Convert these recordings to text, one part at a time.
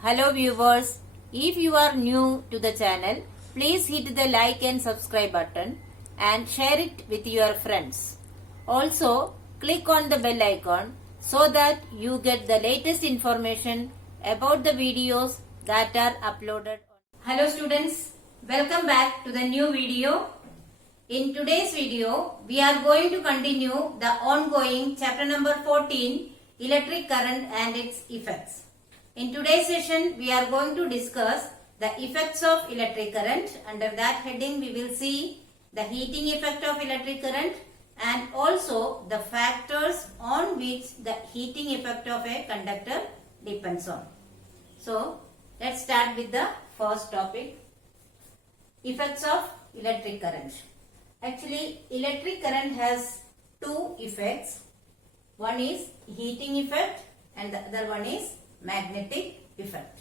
Hello viewers, if you are new to the channel, please hit the like and subscribe button and share it with your friends. Also, click on the bell icon so that you get the latest information about the videos that are uploaded. Hello students, welcome back to the new video. In today's video, we are going to continue the ongoing chapter number 14, Electric Current and its Effects. In today's session, we are going to discuss the effects of electric current. Under that heading, we will see the heating effect of electric current and also the factors on which the heating effect of a conductor depends on. So, let's start with the first topic, effects of electric current. Actually, electric current has two effects. One is heating effect and the other one is magnetic effect.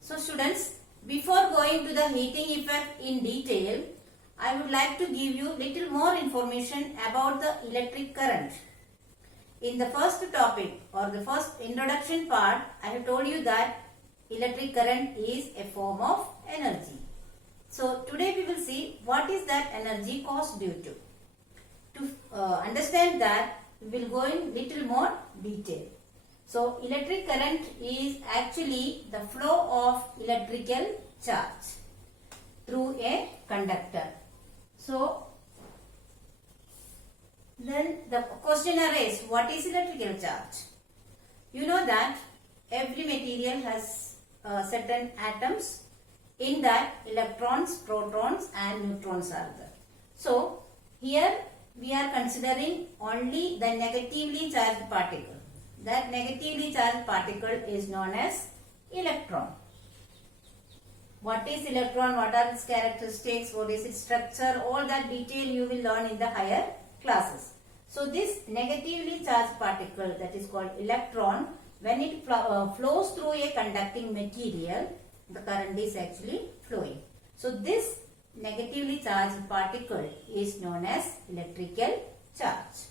So students, before going to the heating effect in detail, I would like to give you little more information about the electric current. In the first topic or the first introduction part, I have told you that electric current is a form of energy. So today we will see what is that energy caused due to. To understand that, we will go in little more detail. So electric current is actually the flow of electrical charge through a conductor. So then the question arises, what is electrical charge? You know that every material has certain atoms. In that, electrons, protons and neutrons are there. So here we are considering only the negatively charged particle. That negatively charged particle is known as electron. What is electron? What are its characteristics? What is its structure? All that detail you will learn in the higher classes. So this negatively charged particle, that is called electron, when it flows through a conducting material, the current is actually flowing. So this negatively charged particle is known as electrical charge.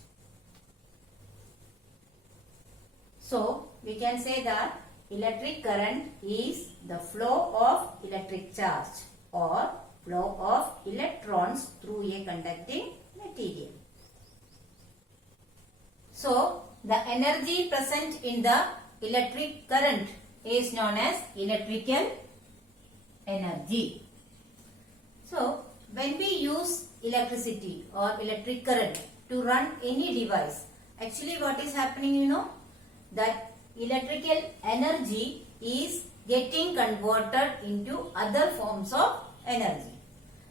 So we can say that electric current is the flow of electric charge or flow of electrons through a conducting material. So the energy present in the electric current is known as electrical energy. So when we use electricity or electric current to run any device, actually what is happening, you know, that electrical energy is getting converted into other forms of energy.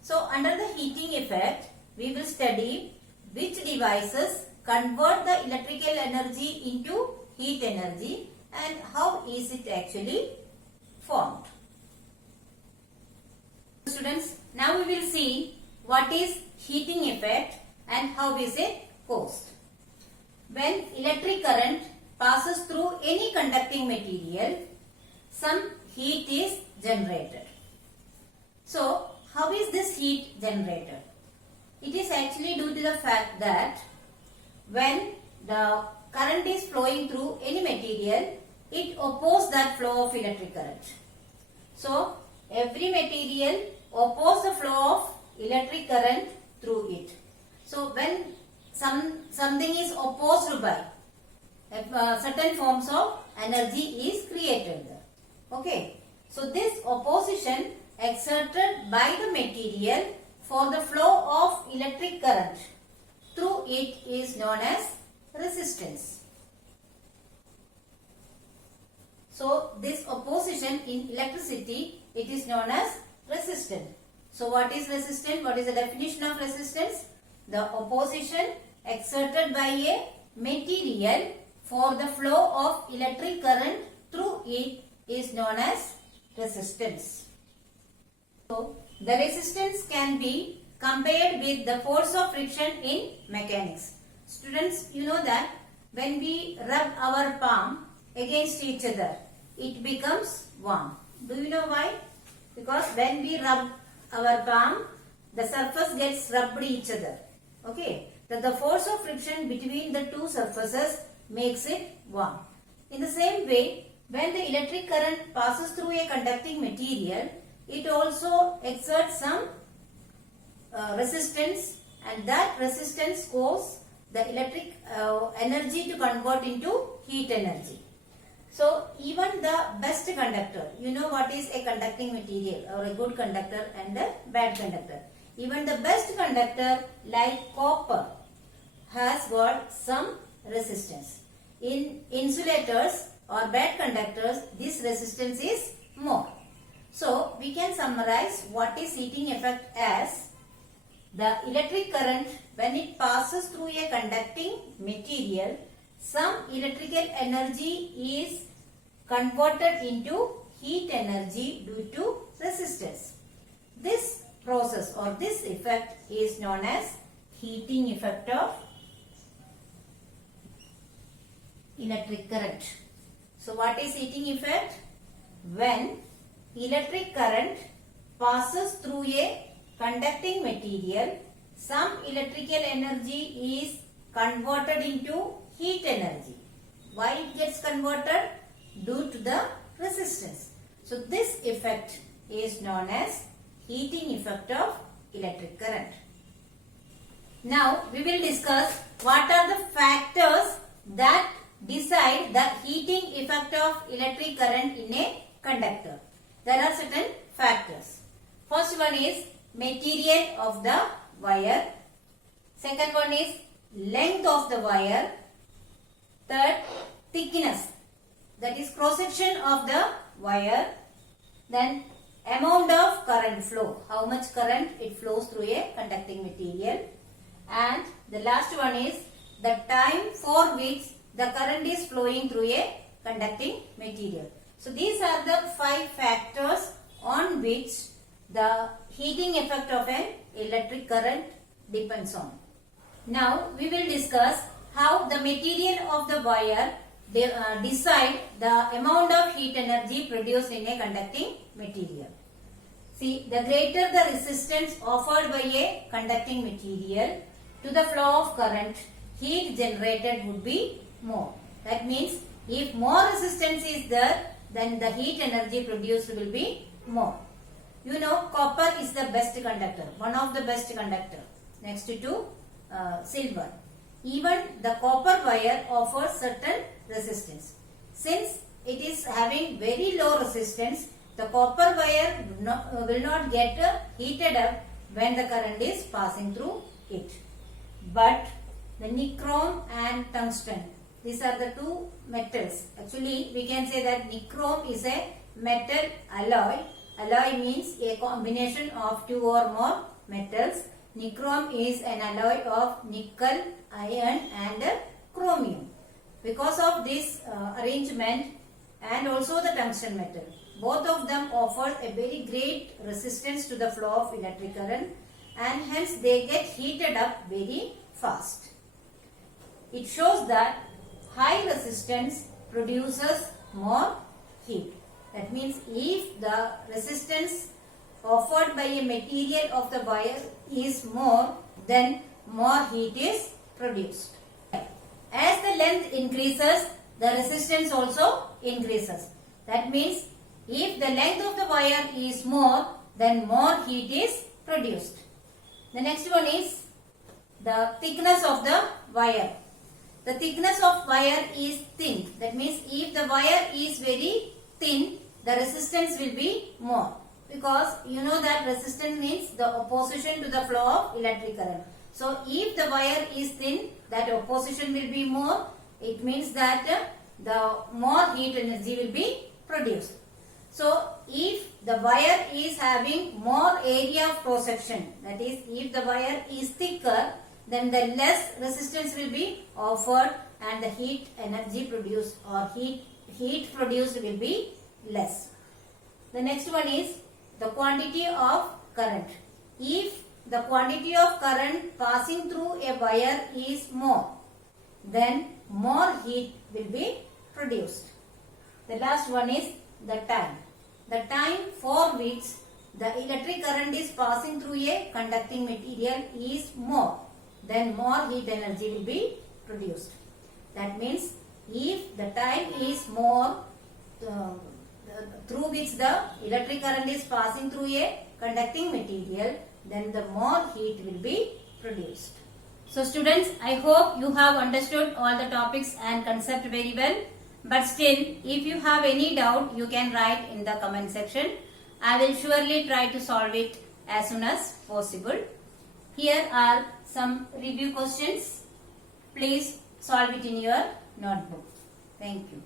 So under the heating effect, we will study which devices convert the electrical energy into heat energy and how is it actually formed. Students, now we will see what is heating effect and how is it caused. When electric current passes through any conducting material, some heat is generated. So, how is this heat generated? It is actually due to the fact that when the current is flowing through any material, it opposes that flow of electric current. So, every material opposes the flow of electric current through it. So, when something is opposed by certain forms of energy is created there. Okay. So this opposition exerted by the material for the flow of electric current through it is known as resistance. So this opposition in electricity, it is known as resistance. So what is resistance? What is the definition of resistance? The opposition exerted by a material for the flow of electric current through it is known as resistance. So, the resistance can be compared with the force of friction in mechanics. Students, you know that when we rub our palm against each other, it becomes warm. Do you know why? Because when we rub our palm, the surface gets rubbed each other. Okay. The force of friction between the two surfaces makes it warm. In the same way, When the electric current passes through a conducting material, it also exerts some resistance, and that resistance causes the electric energy to convert into heat energy. So even the best conductor, you know what is a conducting material or a good conductor and a bad conductor. Even the best conductor like copper has got some resistance. In insulators or bad conductors, this resistance is more. So we can summarize what is heating effect as the electric current when it passes through a conducting material, some electrical energy is converted into heat energy due to resistance. This process or this effect is known as heating effect of electric current. So what is heating effect? When electric current passes through a conducting material, some electrical energy is converted into heat energy. Why it gets converted? Due to the resistance. So this effect is known as heating effect of electric current. Now we will discuss what are the factors that decide the heating effect of electric current in a conductor. There are certain factors. First one is material of the wire. Second one is length of the wire. Third, thickness, that is cross section of the wire. Then amount of current flow, how much current it flows through a conducting material. And the last one is the time for which the current is flowing through a conducting material. So these are the 5 factors on which the heating effect of an electric current depends on. Now we will discuss how the material of the wire decide the amount of heat energy produced in a conducting material. See, the greater the resistance offered by a conducting material to the flow of current, heat generated would be more. That means if more resistance is there, then the heat energy produced will be more. You know, copper is the best conductor, one of the best conductor next to silver. Even the copper wire offers certain resistance. Since it is having very low resistance, the copper wire will not get heated up when the current is passing through it. But the nichrome and tungsten, these are the two metals. Actually, we can say that nichrome is a metal alloy. Alloy means a combination of 2 or more metals. Nichrome is an alloy of nickel, iron and chromium. Because of this arrangement and also the tungsten metal, both of them offer a very great resistance to the flow of electric current, and hence they get heated up very fast. It shows that high resistance produces more heat. That means if the resistance offered by a material of the wire is more, then more heat is produced. As the length increases, the resistance also increases. That means if the length of the wire is more, then more heat is produced. The next one is the thickness of the wire. The thickness of wire is thin. That means if the wire is very thin, the resistance will be more. Because you know that resistance means the opposition to the flow of electric current. So if the wire is thin, that opposition will be more. It means that the more heat energy will be produced. So if the wire is having more area of cross section, that is if the wire is thicker, then the less resistance will be offered and the heat energy produced or heat produced will be less. The next one is the quantity of current. If the quantity of current passing through a wire is more, then more heat will be produced. The last one is the time. The time for which the electric current is passing through a conducting material is more, then more heat energy will be produced. That means if the time is more, through which the electric current is passing through a conducting material, then the more heat will be produced. So students, I hope you have understood all the topics and concept very well. But still, if you have any doubt, you can write in the comment section. I will surely try to solve it as soon as possible. Here are some review questions. Please solve it in your notebook. Thank you.